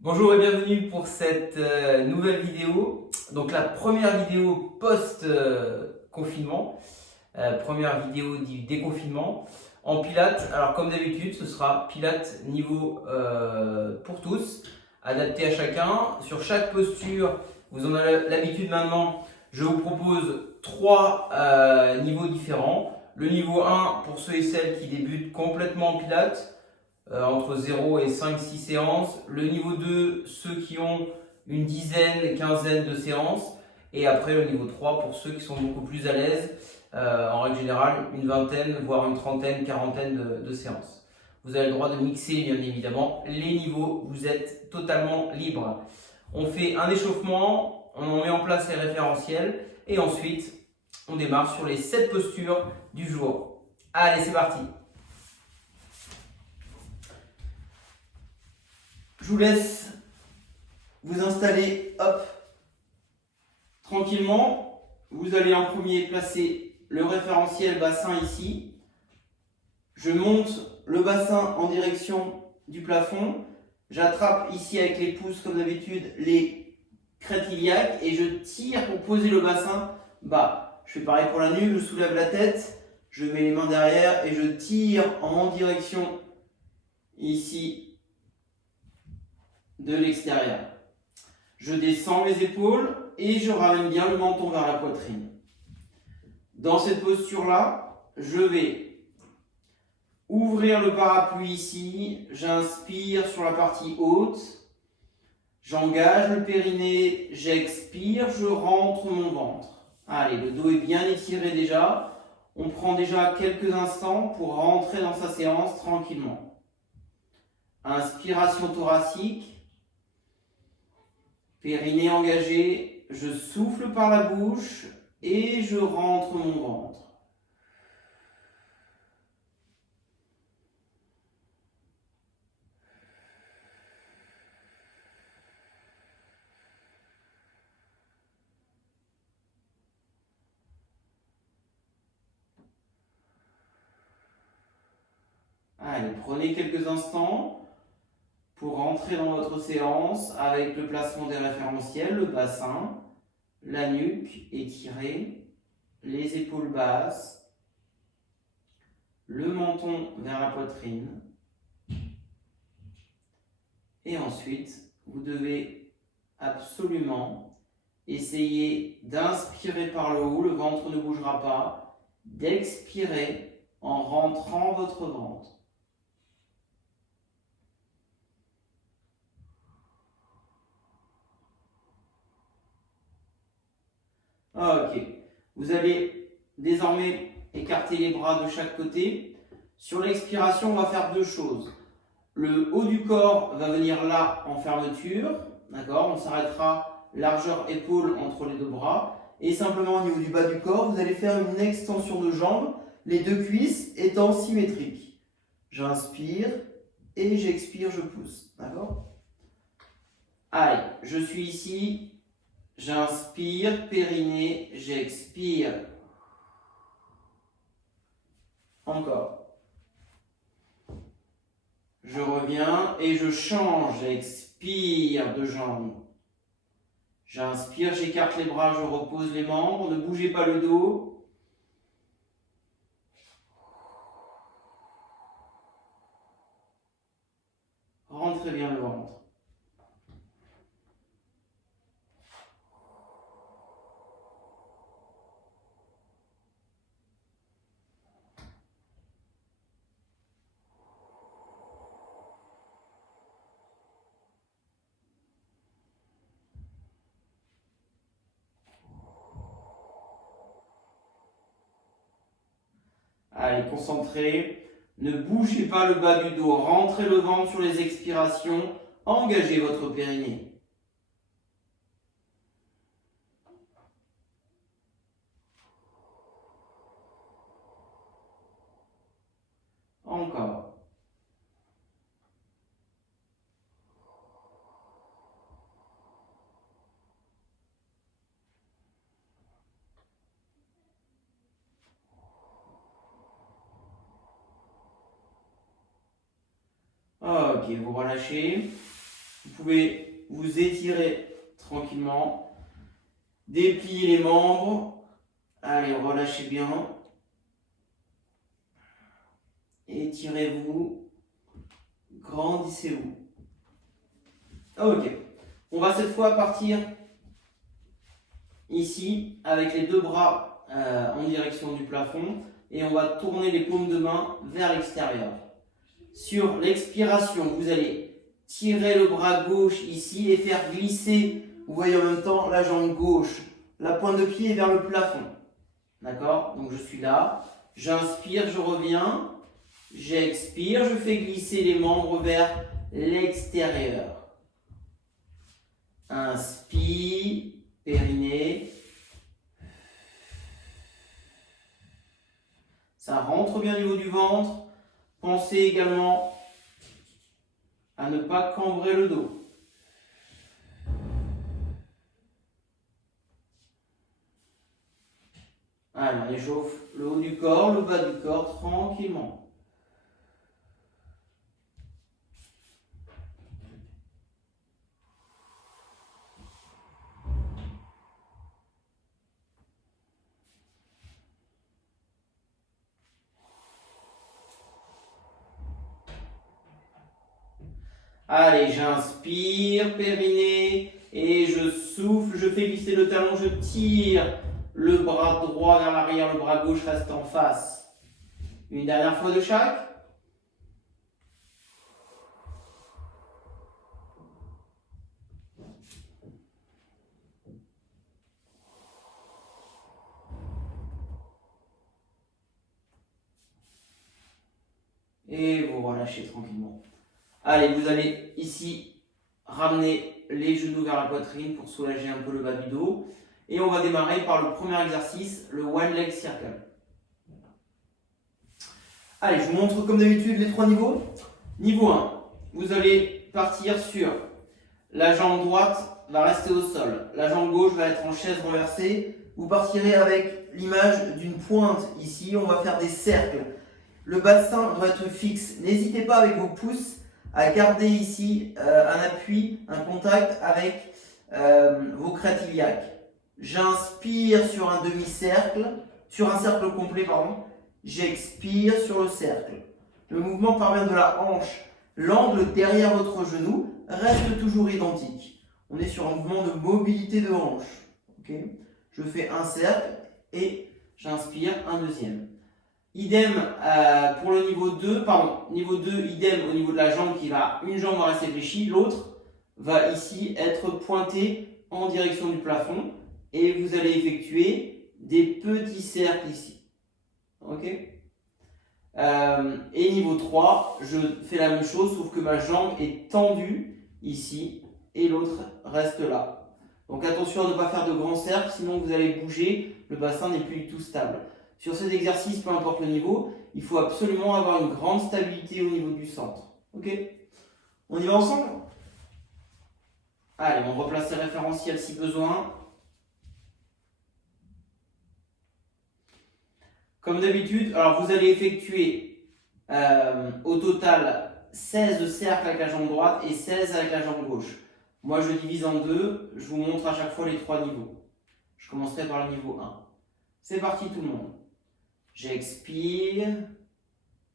Bonjour et bienvenue pour cette nouvelle vidéo. Donc la première vidéo post-confinement, première vidéo du déconfinement en pilates. Alors comme d'habitude, ce sera pilates niveau pour tous, adapté à chacun. Sur chaque posture, vous en avez l'habitude maintenant, je vous propose 3 niveaux différents. Le niveau 1 pour ceux et celles qui débutent complètement en pilates. Entre 0 et 5-6 séances. Le niveau 2, ceux qui ont une dizaine, quinzaine de séances. Et après le niveau 3 pour ceux qui sont beaucoup plus à l'aise, en règle générale une vingtaine, voire une trentaine, quarantaine de séances. Vous avez le droit de mixer bien évidemment les niveaux, vous êtes totalement libre. On fait un échauffement, on met en place les référentiels et ensuite on démarre sur les 7 postures du jour. Allez, c'est parti! Je vous laisse vous installer, hop, tranquillement. Vous allez en premier placer le référentiel bassin ici. Je monte le bassin en direction du plafond. J'attrape ici avec les pouces, comme d'habitude, les crêtes iliaques et je tire pour poser le bassin bas. Je fais pareil pour la nuque, je soulève la tête, je mets les mains derrière et je tire en direction ici de l'extérieur. Je descends les épaules et je ramène bien le menton vers la poitrine. Dans cette posture-là, je vais ouvrir le parapluie ici, j'inspire sur la partie haute, j'engage le périnée, j'expire, je rentre mon ventre. Allez, le dos est bien étiré déjà. On prend déjà quelques instants pour rentrer dans sa séance tranquillement. Inspiration thoracique. Périnée engagé, je souffle par la bouche et je rentre mon ventre. Allez, prenez quelques instants pour rentrer dans votre séance avec le placement des référentiels, le bassin, la nuque étirée, les épaules basses, le menton vers la poitrine. Et ensuite, vous devez absolument essayer d'inspirer par le haut, le ventre ne bougera pas, d'expirer en rentrant votre ventre. Ok, vous allez désormais écarter les bras de chaque côté. Sur l'expiration, on va faire 2 choses. Le haut du corps va venir là en fermeture, d'accord? On s'arrêtera largeur épaule entre les 2 bras. Et simplement au niveau du bas du corps, vous allez faire une extension de jambes, les 2 cuisses étant symétriques. J'inspire et j'expire, je pousse, d'accord? Allez, je suis ici. J'inspire, périnée, j'expire. Encore. Je reviens et je change, j'expire de jambes. J'inspire, j'écarte les bras, je repose les membres, ne bougez pas le dos. Rentrez bien le ventre. Allez, concentrez. Ne bougez pas le bas du dos. Rentrez le ventre sur les expirations. Engagez votre périnée. Encore. Ok, vous relâchez. Vous pouvez vous étirer tranquillement. Déplier les membres. Allez, relâchez bien. Étirez-vous. Grandissez-vous. Ok. On va cette fois partir ici avec les deux bras en direction du plafond et on va tourner les paumes de main vers l'extérieur. Sur l'expiration, vous allez tirer le bras gauche ici et faire glisser, vous voyez en même temps, la jambe gauche. La pointe de pied est vers le plafond. D'accord? Donc je suis là. J'inspire, je reviens. J'expire, je fais glisser les membres vers l'extérieur. Inspire, périnée. Ça rentre bien au niveau du ventre. Pensez également à ne pas cambrer le dos. Allez, on échauffe le haut du corps, le bas du corps, tranquillement. Allez, j'inspire, périnée, et je souffle, je fais glisser le talon, je tire le bras droit vers l'arrière, le bras gauche reste en face. Une dernière fois de chaque. Et vous relâchez tranquillement. Allez, vous allez ici ramener les genoux vers la poitrine pour soulager un peu le bas du dos. Et on va démarrer par le premier exercice, le One Leg Circle. Allez, je vous montre comme d'habitude les trois niveaux. Niveau 1, vous allez partir sur la jambe droite va rester au sol. La jambe gauche va être en chaise renversée. Vous partirez avec l'image d'une pointe ici. On va faire des cercles. Le bassin doit être fixe. N'hésitez pas avec vos pouces à garder ici un appui, un contact avec vos crêtes iliaques. J'inspire sur un demi-cercle, sur un cercle complet, pardon. J'expire sur le cercle. Le mouvement parvient de la hanche. L'angle derrière votre genou reste toujours identique. On est sur un mouvement de mobilité de hanche. Okay, je fais un cercle et j'inspire un deuxième. Idem pour le niveau 2, niveau 2, idem au niveau de la jambe une jambe va rester fléchie, l'autre va ici être pointée en direction du plafond et vous allez effectuer des petits cercles ici. Ok. Et niveau 3, je fais la même chose sauf que ma jambe est tendue ici et l'autre reste là. Donc attention à ne pas faire de grands cercles, sinon vous allez bouger, le bassin n'est plus du tout stable. Sur ces exercices, peu importe le niveau, il faut absolument avoir une grande stabilité au niveau du centre. Ok? On y va ensemble? Allez, on replace les référentiels si besoin. Comme d'habitude, alors vous allez effectuer au total 16 cercles avec la jambe droite et 16 avec la jambe gauche. Moi, je divise en deux. Je vous montre à chaque fois les trois niveaux. Je commencerai par le niveau 1. C'est parti tout le monde. J'expire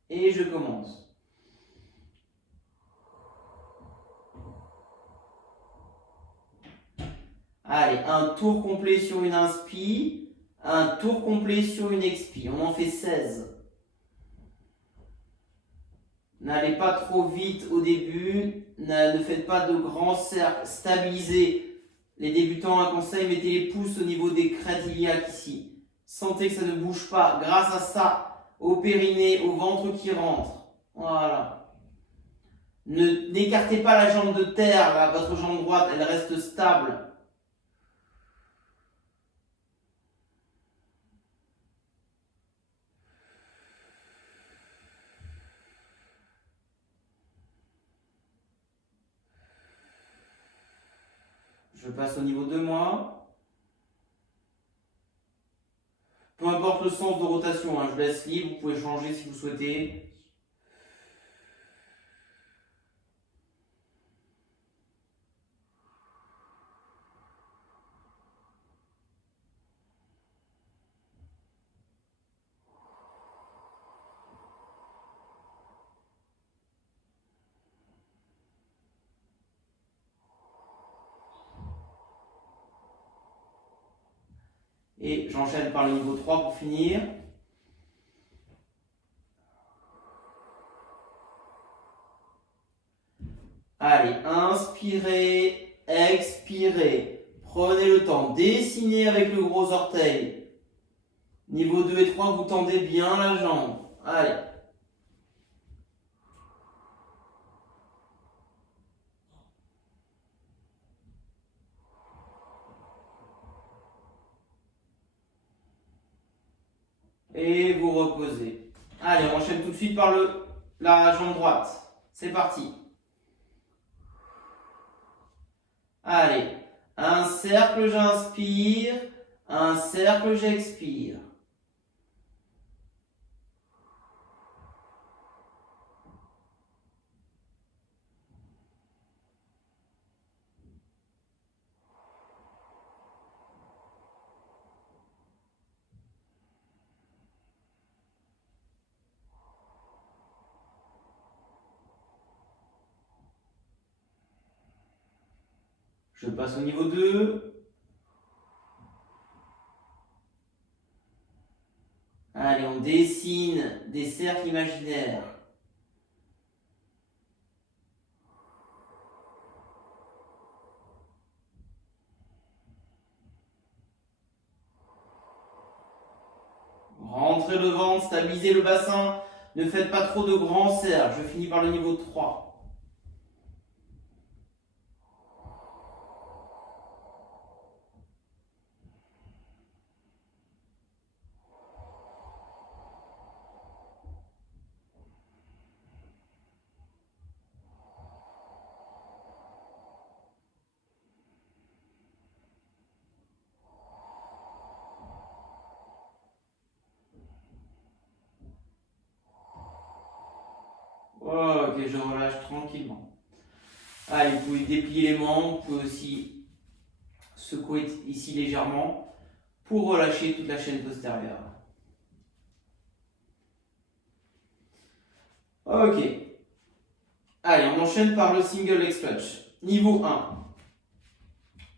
et je commence. Allez, un tour complet sur une inspire, un tour complet sur une expire. On en fait 16. N'allez pas trop vite au début, ne faites pas de grands cercles, stabilisez. Les débutants, un conseil, mettez les pouces au niveau des crêtes iliaques ici. Sentez que ça ne bouge pas. Grâce à ça, au périnée, au ventre qui rentre. Voilà. N'écartez pas la jambe de terre, là, votre jambe droite, elle reste stable. Je passe au niveau 2 moi. Peu importe le sens de rotation, hein, je laisse libre, vous pouvez changer si vous souhaitez. Et j'enchaîne par le niveau 3 pour finir. Allez, inspirez, expirez. Prenez le temps, dessinez avec le gros orteil. Niveau 2 et 3, vous tendez bien la jambe. Allez. Et vous reposez. Allez, on enchaîne tout de suite par la jambe droite. C'est parti. Allez, un cercle, j'inspire, un cercle, j'expire. Je passe au niveau 2. Allez, on dessine des cercles imaginaires. Rentrez le ventre, stabilisez le bassin. Ne faites pas trop de grands cercles. Je finis par le niveau 3. Ok, je relâche tranquillement. Allez, vous pouvez déplier les membres, vous pouvez aussi secouer ici légèrement pour relâcher toute la chaîne postérieure. Ok. Allez, on enchaîne par le single leg stretch. Niveau 1.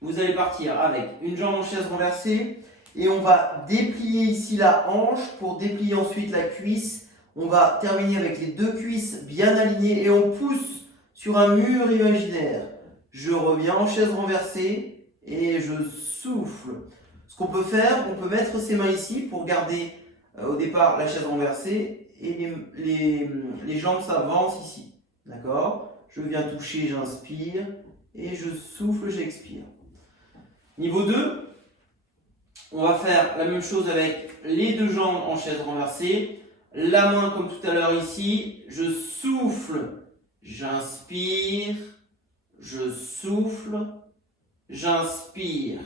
Vous allez partir avec une jambe en chaise renversée et on va déplier ici la hanche pour déplier ensuite la cuisse. On va terminer avec les deux cuisses bien alignées et on pousse sur un mur imaginaire. Je reviens en chaise renversée et je souffle. Ce qu'on peut faire, on peut mettre ses mains ici pour garder au départ la chaise renversée et les jambes s'avancent ici. D'accord? Je viens toucher, j'inspire et je souffle, j'expire. Niveau 2, on va faire la même chose avec les deux jambes en chaise renversée. La main comme tout à l'heure ici, je souffle, j'inspire, je souffle, j'inspire.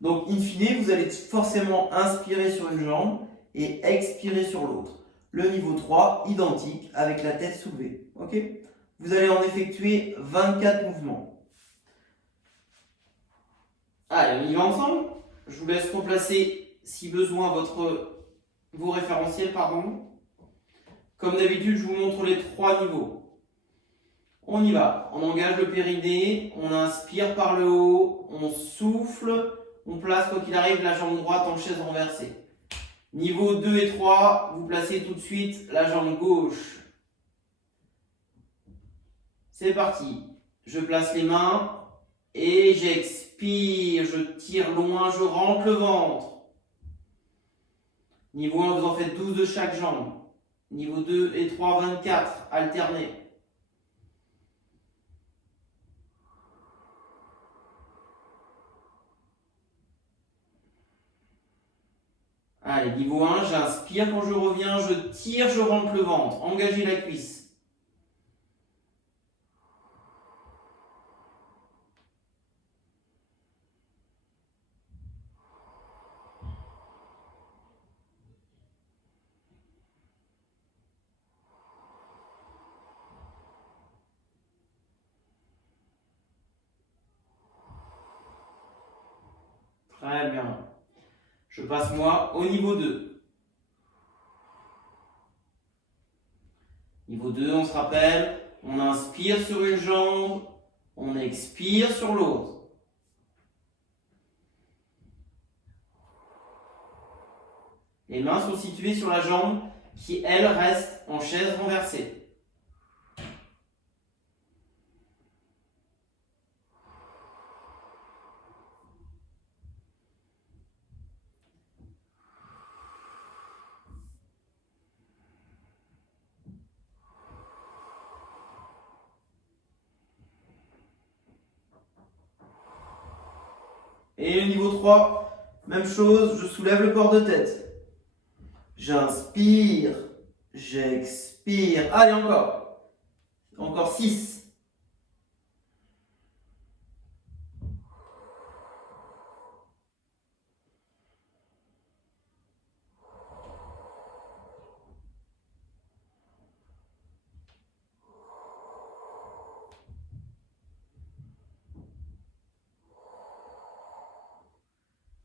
Donc in fine, vous allez forcément inspirer sur une jambe et expirer sur l'autre. Le niveau 3, identique avec la tête soulevée. Okay, vous allez en effectuer 24 mouvements. Allez, on y va ensemble. Je vous laisse replacer, si besoin, vos référentiels. Comme d'habitude, je vous montre les 3 niveaux. On y va. On engage le périnée, on inspire par le haut, on souffle, on place, quoi qu'il arrive, la jambe droite en chaise renversée. Niveau 2 et 3, vous placez tout de suite la jambe gauche. C'est parti. Je place les mains et j'expire. Je tire loin, je rentre le ventre. Niveau 1, vous en faites 12 de chaque jambe. Niveau 2 et 3, 24. Alternez. Allez, niveau 1, j'inspire quand je reviens, je tire, je rentre le ventre. Engagez la cuisse. Très bien. Je passe moi au niveau 2. Niveau 2, on se rappelle, on inspire sur une jambe, on expire sur l'autre. Les mains sont situées sur la jambe qui, elle, reste en chaise renversée. Et le niveau 3, même chose, je soulève le port de tête. J'inspire, j'expire. Allez, encore. Encore 6.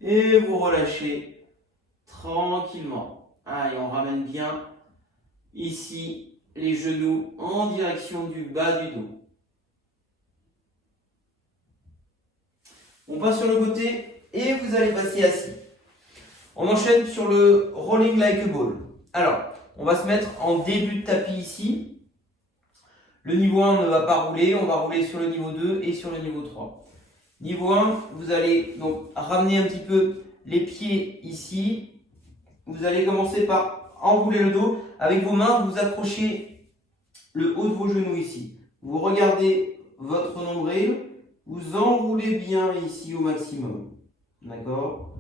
Et vous relâchez tranquillement. Allez, on ramène bien ici les genoux en direction du bas du dos. On passe sur le côté et vous allez passer assis. On enchaîne sur le rolling like a ball. Alors, on va se mettre en début de tapis ici. Le niveau 1 ne va pas rouler, on va rouler sur le niveau 2 et sur le niveau 3. Niveau 1, vous allez donc ramener un petit peu les pieds ici. Vous allez commencer par enrouler le dos. Avec vos mains, vous accrochez le haut de vos genoux ici. Vous regardez votre nombril. Vous enroulez bien ici au maximum. D'accord?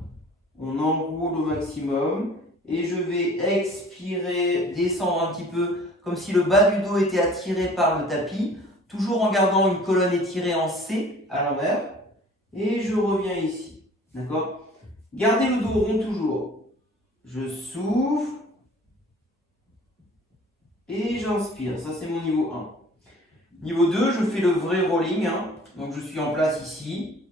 On enroule au maximum. Et je vais expirer, descendre un petit peu, comme si le bas du dos était attiré par le tapis. Toujours en gardant une colonne étirée en C à l'envers. Et je reviens ici. D'accord? Gardez le dos rond toujours. Je souffle. Et j'inspire. Ça, c'est mon niveau 1. Niveau 2, je fais le vrai rolling. Donc, je suis en place ici.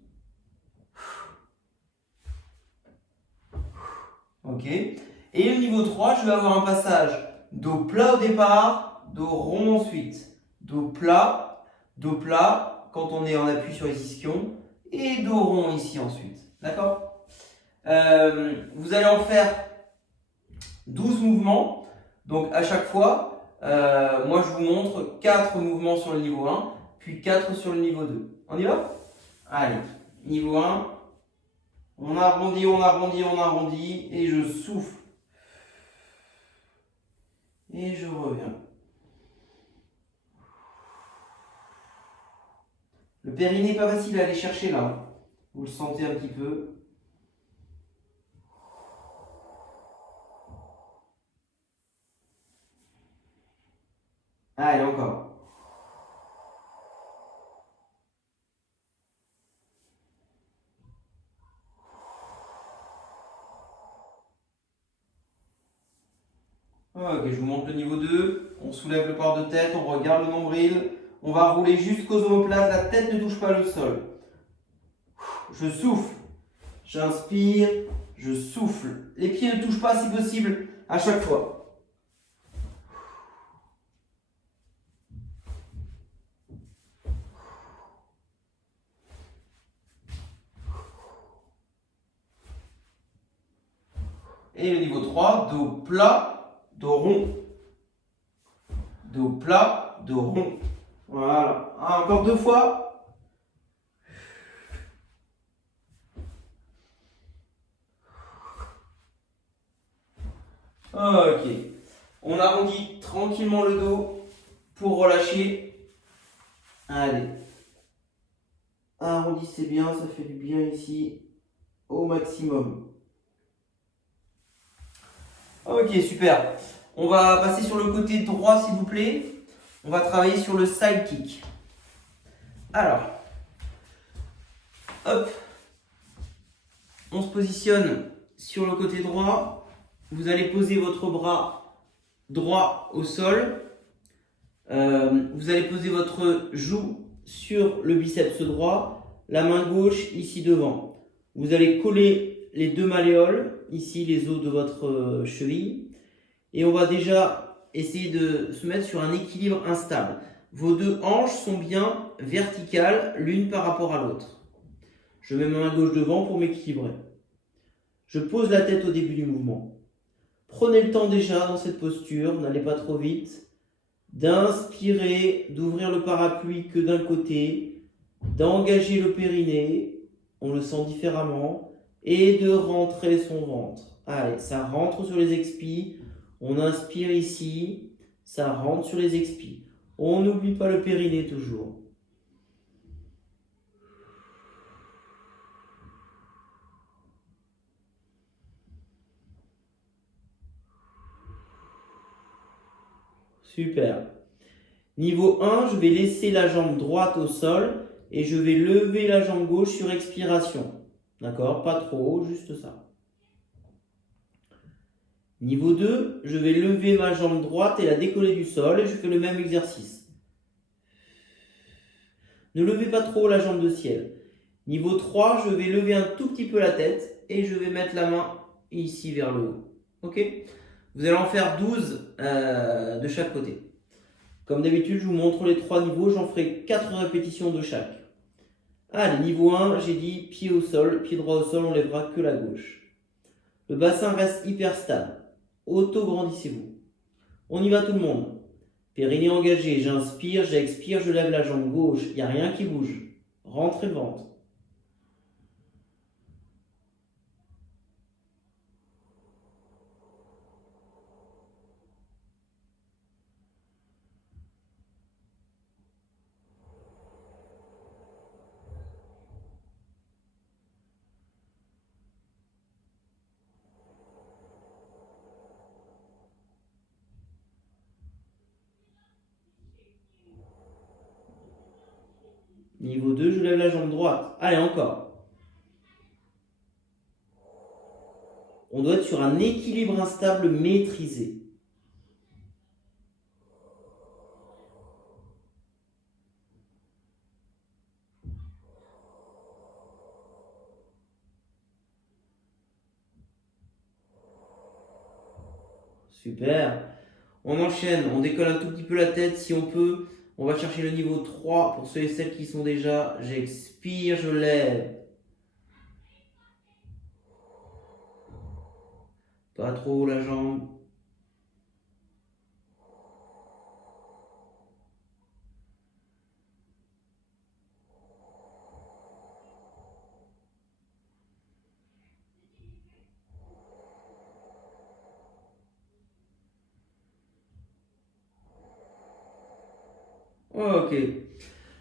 Ok. Et le niveau 3, je vais avoir un passage dos plat au départ, dos rond ensuite. Dos plat quand on est en appui sur les ischions. Et dos rond ici ensuite. D'accord? Vous allez en faire 12 mouvements. Donc à chaque fois, moi je vous montre 4 mouvements sur le niveau 1, puis 4 sur le niveau 2. On y va? Allez, niveau 1. On arrondit, on arrondit, on arrondit. Et je souffle. Et je reviens. Le périnée n'est pas facile à aller chercher là. Vous le sentez un petit peu. Allez, encore. Ok, je vous montre le niveau 2. On soulève le port de tête, on regarde le nombril. On va rouler jusqu'aux omoplates, la tête ne touche pas le sol. Je souffle, j'inspire, je souffle. Les pieds ne touchent pas si possible à chaque fois. Et le niveau 3, dos plat, dos rond. Dos plat, dos rond. Voilà. Encore 2 fois. Ok. On arrondit tranquillement le dos pour relâcher. Allez. Arrondissez bien, ça fait du bien ici au maximum. Ok, super. On va passer sur le côté droit, s'il vous plaît. On va travailler sur le side kick. Alors, hop. On se positionne sur le côté droit. Vous allez poser votre bras droit au sol. Vous allez poser votre joue sur le biceps droit. La main gauche ici devant. Vous allez coller les 2 malléoles, ici les os de votre cheville. Et on va déjà essayer de se mettre sur un équilibre instable. Vos 2 hanches sont bien verticales, l'une par rapport à l'autre. Je mets ma main gauche devant pour m'équilibrer. Je pose la tête au début du mouvement. prenez le temps déjà dans cette posture, n'allez pas trop vite, d'inspirer, d'ouvrir le parapluie que d'un côté, d'engager le périnée, on le sent différemment, et de rentrer son ventre. Allez, ça rentre sur les expis, on inspire ici, ça rentre sur les expis. On n'oublie pas le périnée toujours. Super. Niveau 1, je vais laisser la jambe droite au sol et je vais lever la jambe gauche sur expiration. D'accord? Pas trop haut, juste ça. Niveau 2, je vais lever ma jambe droite et la décoller du sol et je fais le même exercice. Ne levez pas trop la jambe de ciel. Niveau 3, je vais lever un tout petit peu la tête et je vais mettre la main ici vers le haut. Ok? Vous allez en faire 12 de chaque côté. Comme d'habitude, je vous montre les 3 niveaux, j'en ferai 4 répétitions de chaque. Allez, niveau 1, j'ai dit pied au sol, pied droit au sol, on lèvera que la gauche. Le bassin reste hyper stable. Auto-grandissez-vous. On y va tout le monde. Périnée engagé, j'inspire, j'expire, je lève la jambe gauche, il n'y a rien qui bouge. Rentrez le ventre. Niveau 2, je lève la jambe droite. Allez, encore. On doit être sur un équilibre instable maîtrisé. Super. On enchaîne, on décolle un tout petit peu la tête si on peut. On va chercher le niveau 3 pour ceux et celles qui sont déjà. J'expire, je lève. Pas trop haut la jambe. Ok.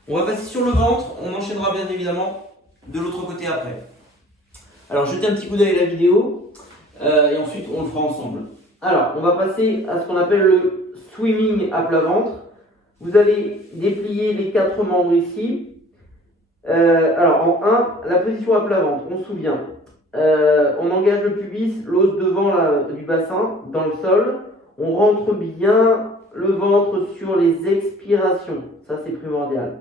On va passer sur le ventre. On enchaînera bien évidemment de l'autre côté après. Alors, jetez un petit coup d'œil à la vidéo. Et ensuite, on le fera ensemble. Alors, on va passer à ce qu'on appelle le swimming à plat ventre. Vous allez déplier les 4 membres ici. Alors, en 1, la position à plat ventre, on se souvient. On engage le pubis, l'os devant du bassin, dans le sol. On rentre bien le ventre sur les expirations. Ça, c'est primordial.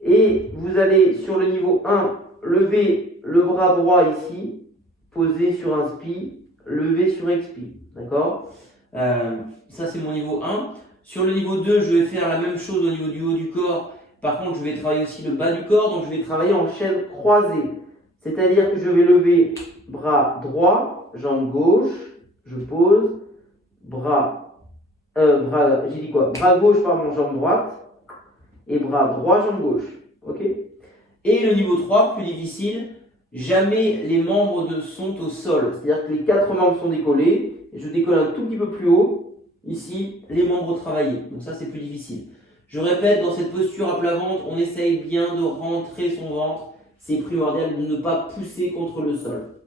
Et vous allez, sur le niveau 1, lever le bras droit ici, poser sur inspi, lever sur expi. D'accord? Ça, c'est mon niveau 1. Sur le niveau 2, je vais faire la même chose au niveau du haut du corps. Par contre, je vais travailler aussi le bas du corps, donc je vais travailler en chaîne croisée. C'est-à-dire que je vais lever bras droit, jambe gauche, je pose, bras gauche, pardon, jambe droite, et bras droit, jambe gauche. Ok? Et le niveau 3, plus difficile, jamais les membres sont au sol. C'est-à-dire que les 4 membres sont décollés, et je décolle un tout petit peu plus haut, ici, les membres travaillés. Donc ça, c'est plus difficile. Je répète, dans cette posture à plat ventre, on essaye bien de rentrer son ventre. C'est primordial de ne pas pousser contre le sol.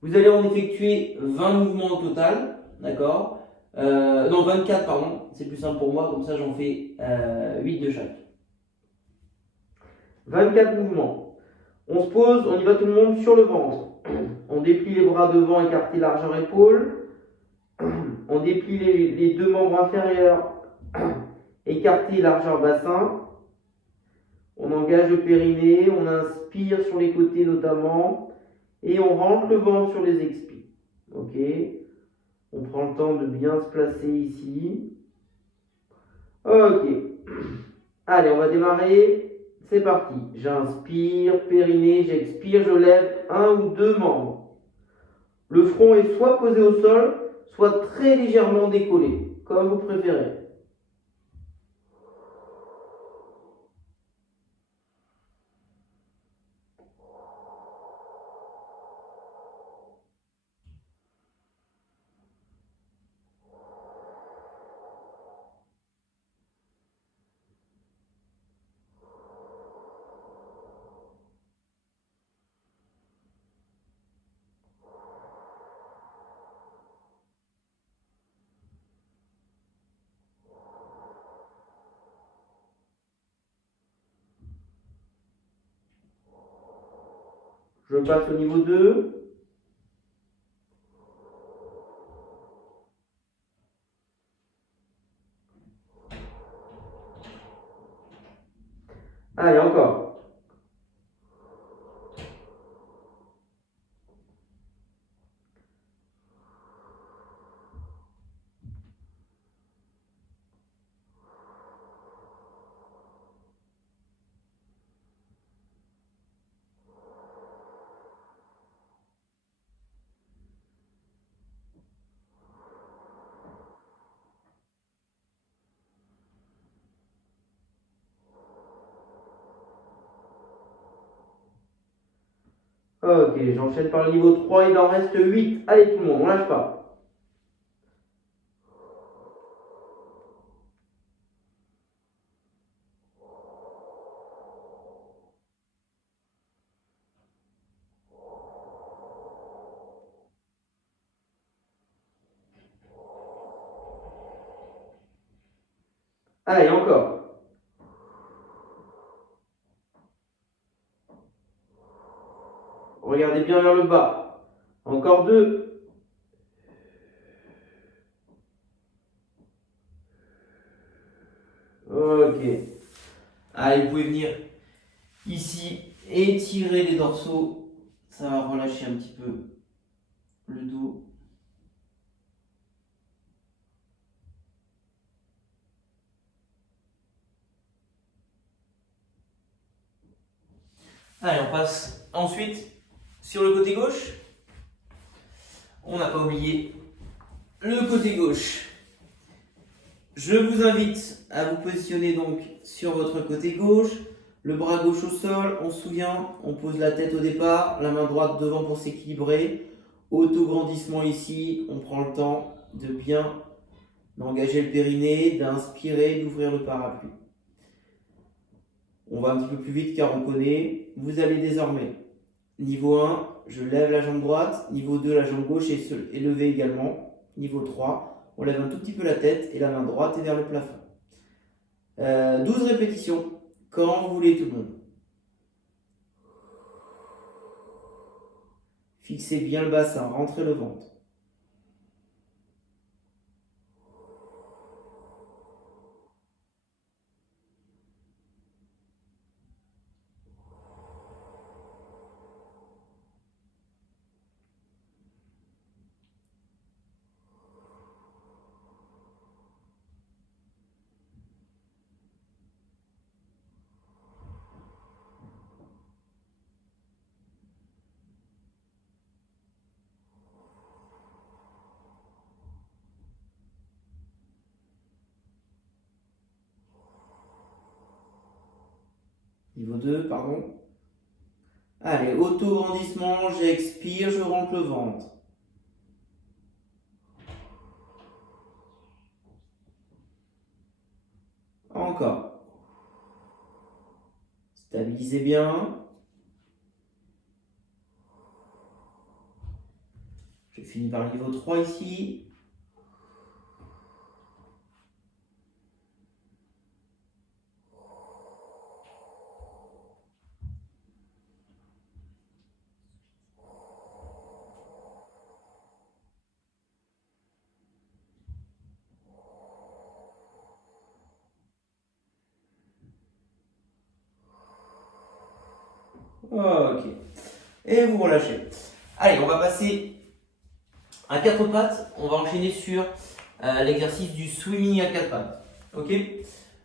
Vous allez en effectuer 20 mouvements au total, d'accord? Non, 24, pardon. C'est plus simple pour moi, comme ça j'en fais 8 de chaque. 24 mouvements. On se pose, on y va tout le monde sur le ventre. On déplie les bras devant, écartés largeur épaule. On déplie les 2 membres inférieurs, écartés largeur bassin. On engage le périnée, on inspire sur les côtés notamment. Et on rentre le ventre sur les expis. Ok? On prend le temps de bien se placer ici. Ok. Allez, on va démarrer. C'est parti. J'inspire, périnée, j'expire, je lève 1 ou 2 membres. Le front est soit posé au sol, soit très légèrement décollé, comme vous préférez. Je passe au niveau 2. Allez, encore. Ok, j'enchaîne par le niveau 3, il en reste 8. Allez tout le monde, on lâche pas. Allez, encore. Regardez bien vers le bas. Encore 2. Ok. Allez, vous pouvez venir ici, étirer les dorsaux. Ça va relâcher un petit peu le dos. Allez, on passe ensuite sur le côté gauche. On n'a pas oublié le côté gauche. Je vous invite à vous positionner donc sur votre côté gauche, le bras gauche au sol, on se souvient, on pose la tête au départ, la main droite devant pour s'équilibrer, auto-grandissement ici, on prend le temps de bien engager le périnée, d'inspirer, d'ouvrir le parapluie. On va un petit peu plus vite car on connaît, vous allez désormais, niveau 1, je lève la jambe droite, niveau 2, la jambe gauche est levée également, niveau 3, on lève un tout petit peu la tête et la main droite est vers le plafond. 12 répétitions, quand vous voulez tout le monde. Fixez bien le bassin, rentrez le ventre. Niveau 2, pardon. Allez, auto-grandissement, j'expire, je rentre le ventre. Encore. Stabilisez bien. Je finis par le niveau 3 ici. Ok. Et vous relâchez. Allez, on va passer à 4 pattes. On va enchaîner sur l'exercice du swimming à 4 pattes. Ok.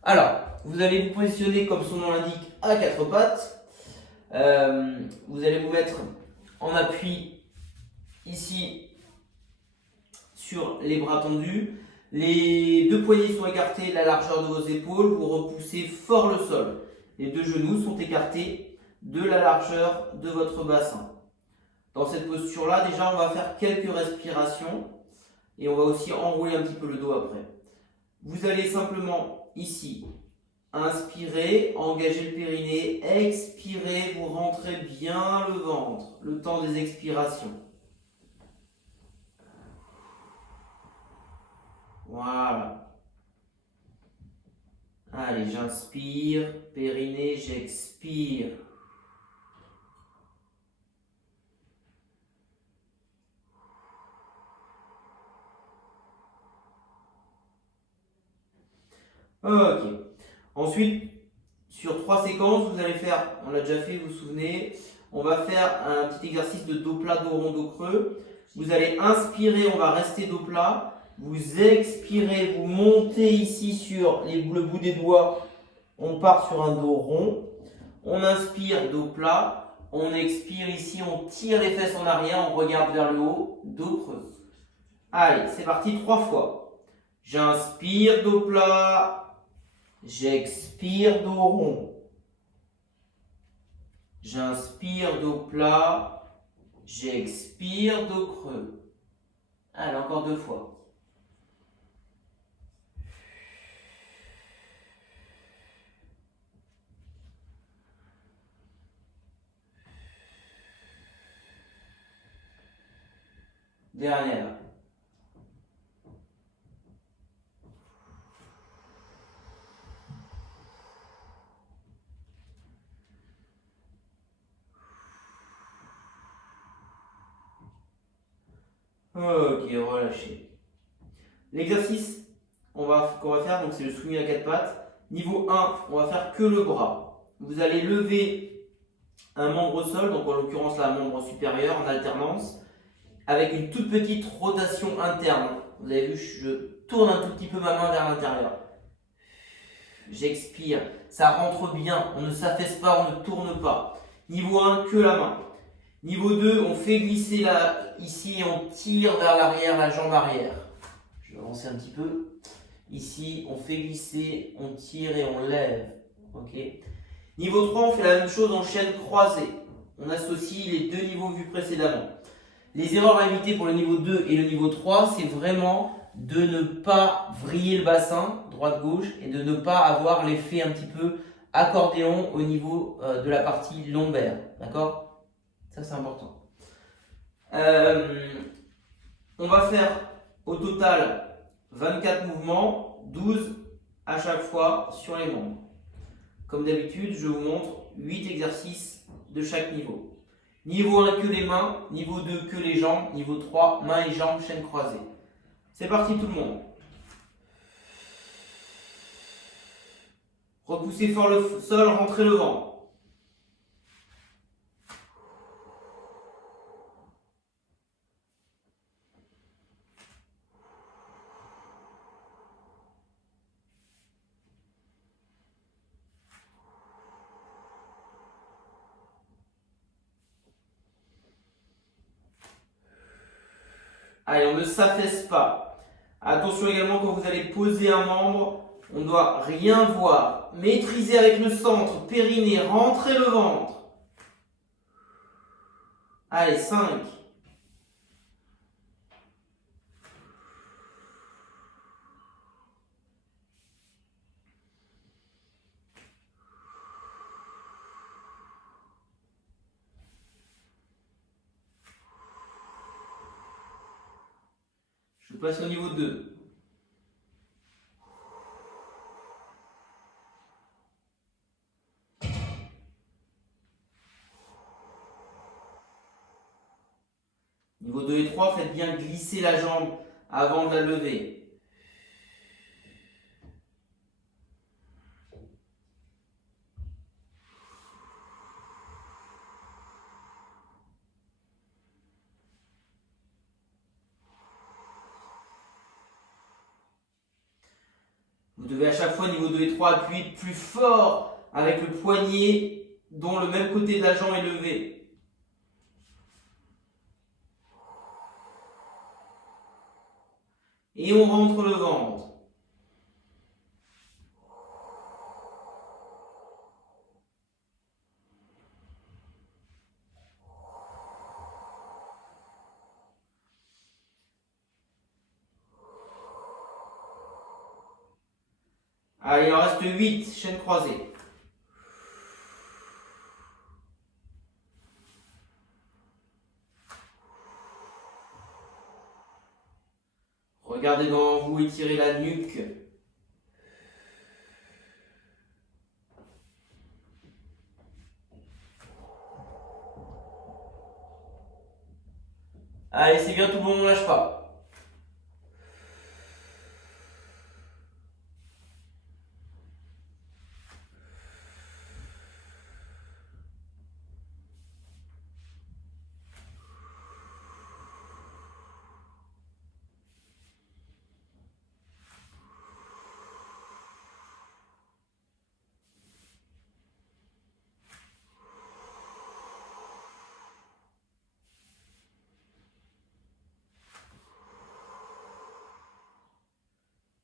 Alors, vous allez vous positionner comme son nom l'indique à 4 pattes. Vous allez vous mettre en appui ici sur les bras tendus. Les deux poignets sont écartés de la largeur de vos épaules. Vous repoussez fort le sol. Les deux genoux sont écartés de la largeur de votre bassin. Dans cette posture-là, déjà, on va faire quelques respirations et on va aussi enrouler un petit peu le dos après. Vous allez simplement ici inspirer, engager le périnée, expirez, vous rentrez bien le ventre, le temps des expirations. Voilà. Allez, j'inspire, périnée, j'expire. Ok. Ensuite, sur 3 séquences, vous allez faire, on l'a déjà fait, vous vous souvenez, on va faire un petit exercice de dos plat, dos rond, dos creux. Vous allez inspirer, on va rester dos plat. Vous expirez, vous montez ici sur le bout des doigts. On part sur un dos rond. On inspire, dos plat. On expire ici, on tire les fesses en arrière, on regarde vers le haut, dos creux. Allez, c'est parti 3 fois. J'inspire, dos plat. J'expire, dos rond. J'inspire, dos plat. J'expire, dos creux. Allez, encore 2 fois. Dernière. Ok, relâchez. L'exercice qu'on va faire, donc c'est le soumis à 4 pattes. Niveau 1, on va faire que le bras. Vous allez lever un membre au sol, donc en l'occurrence là, un membre supérieur en alternance, avec une toute petite rotation interne. Vous avez vu, je tourne un tout petit peu ma main vers l'intérieur. J'expire, ça rentre bien, on ne s'affaisse pas, on ne tourne pas. Niveau 1, que la main. Niveau 2, on fait glisser là, ici et on tire vers l'arrière, la jambe arrière. Je vais avancer un petit peu. Ici, on fait glisser, on tire et on lève. Ok. Niveau 3, on fait la même chose en chaîne croisée. On associe les deux niveaux vus précédemment. Les erreurs à éviter pour le niveau 2 et le niveau 3, c'est vraiment de ne pas vriller le bassin, droite-gauche, et de ne pas avoir l'effet un petit peu accordéon au niveau de la partie lombaire. D'accord ? Ça, c'est important. On va faire au total 24 mouvements, 12 à chaque fois sur les membres. Comme d'habitude, je vous montre 8 exercices de chaque niveau. Niveau 1, que les mains. Niveau 2, que les jambes. Niveau 3, mains et jambes, chaîne croisée. C'est parti tout le monde. Repoussez fort le sol, rentrez le ventre. Allez, on ne s'affaisse pas. Attention également quand vous allez poser un membre, on ne doit rien voir. Maîtrisez avec le centre, périnée, rentrez le ventre. Allez, 5. Je passe au niveau 2. Niveau 2 et 3, faites bien glisser la jambe avant de la lever. Vous devez à chaque fois, niveau 2 et 3, appuyer plus fort avec le poignet dont le même côté de la jambe est levé. Et on rentre le ventre. Allez, il en reste 8, chaîne croisée. Regardez devant vous, étirez la nuque. Allez, c'est bien, tout le monde, on lâche pas.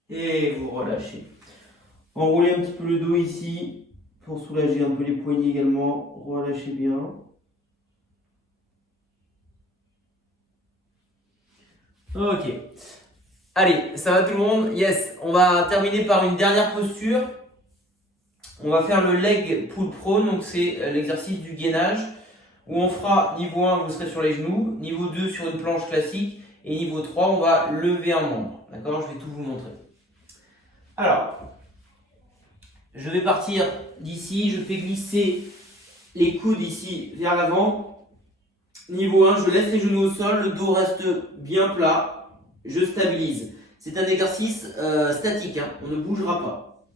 Et vous relâchez. Enroulez un petit peu le dos ici pour soulager un peu les poignets également. Relâchez bien. Ok. Allez, ça va tout le monde? Yes. On va terminer par une dernière posture. On va faire le leg pull prone. Donc c'est l'exercice du gainage où on fera niveau 1, vous serez sur les genoux. Niveau 2, sur une planche classique. Et niveau 3, on va lever un membre. D'accord? Je vais tout vous montrer. Alors, je vais partir d'ici, je fais glisser les coudes ici vers l'avant. Niveau 1, je laisse les genoux au sol, le dos reste bien plat, je stabilise. C'est un exercice statique, hein, on ne bougera pas.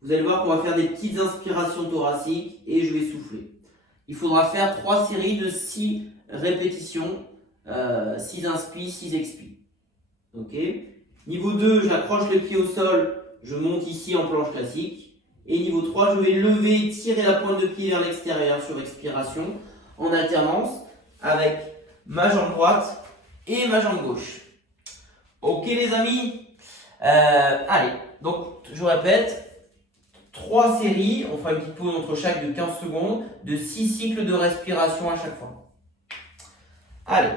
Vous allez voir qu'on va faire des petites inspirations thoraciques et je vais souffler. Il faudra faire 3 séries de 6 répétitions, 6 inspi, 6 expi. Ok. Niveau 2, j'accroche les pieds au sol, je monte ici en planche classique. Et niveau 3, je vais lever, tirer la pointe de pied vers l'extérieur sur expiration, en alternance avec ma jambe droite et ma jambe gauche. Ok les amis, allez, donc je répète, 3 séries, on fera une petite pause entre chaque de 15 secondes, de 6 cycles de respiration à chaque fois. Allez,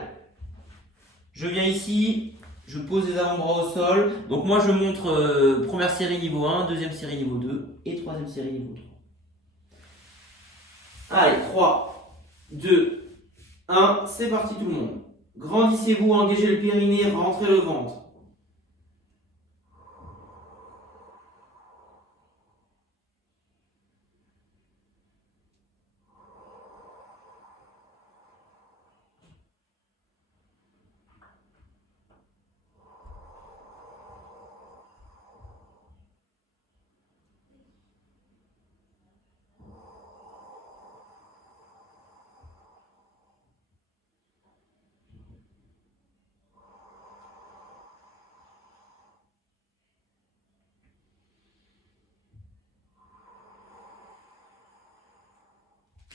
je viens ici. Je pose les avant-bras au sol. Donc moi je montre première série niveau 1, deuxième série niveau 2 et troisième série niveau 3. Allez, 3, 2, 1, c'est parti tout le monde. Grandissez-vous, engagez le périnée, rentrez le ventre.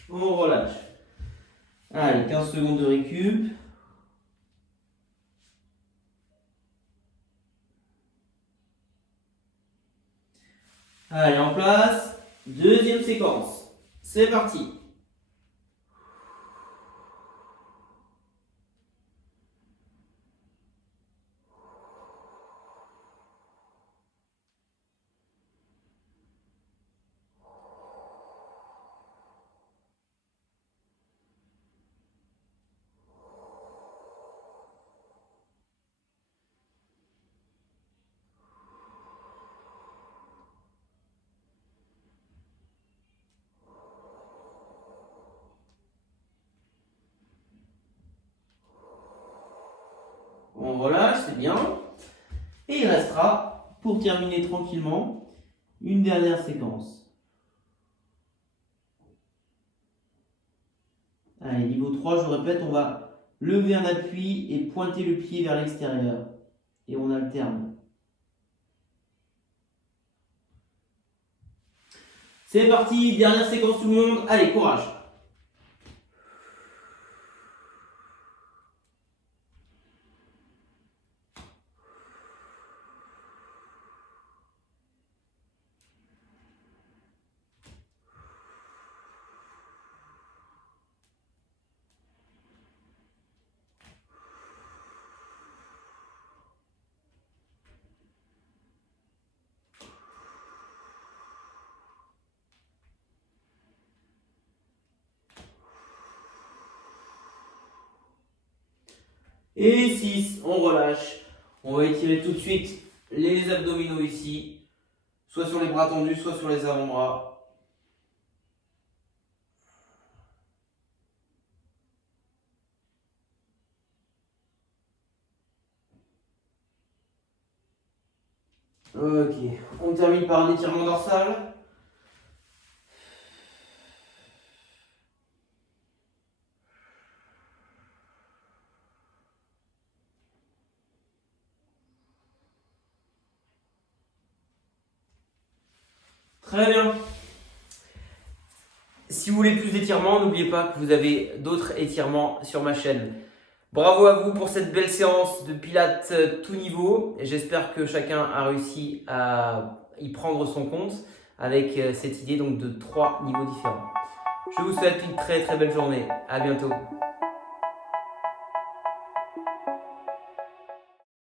On relâche. Allez, 15 secondes de récup. Allez, en place. Deuxième séquence. C'est parti. On relâche, c'est bien. Et il restera, pour terminer tranquillement, une dernière séquence. Allez, niveau 3, je répète, on va lever un appui et pointer le pied vers l'extérieur. Et on alterne. C'est parti, dernière séquence tout le monde. Allez, courage. Et 6, on relâche. On va étirer tout de suite les abdominaux ici, soit sur les bras tendus, soit sur les avant-bras. Ok, on termine par un étirement dorsal. Très bien. Si vous voulez plus d'étirements, n'oubliez pas que vous avez d'autres étirements sur ma chaîne. Bravo à vous pour cette belle séance de pilates tout niveau. J'espère que chacun a réussi à y prendre son compte avec cette idée donc de 3 niveaux différents. Je vous souhaite une très très belle journée. À bientôt.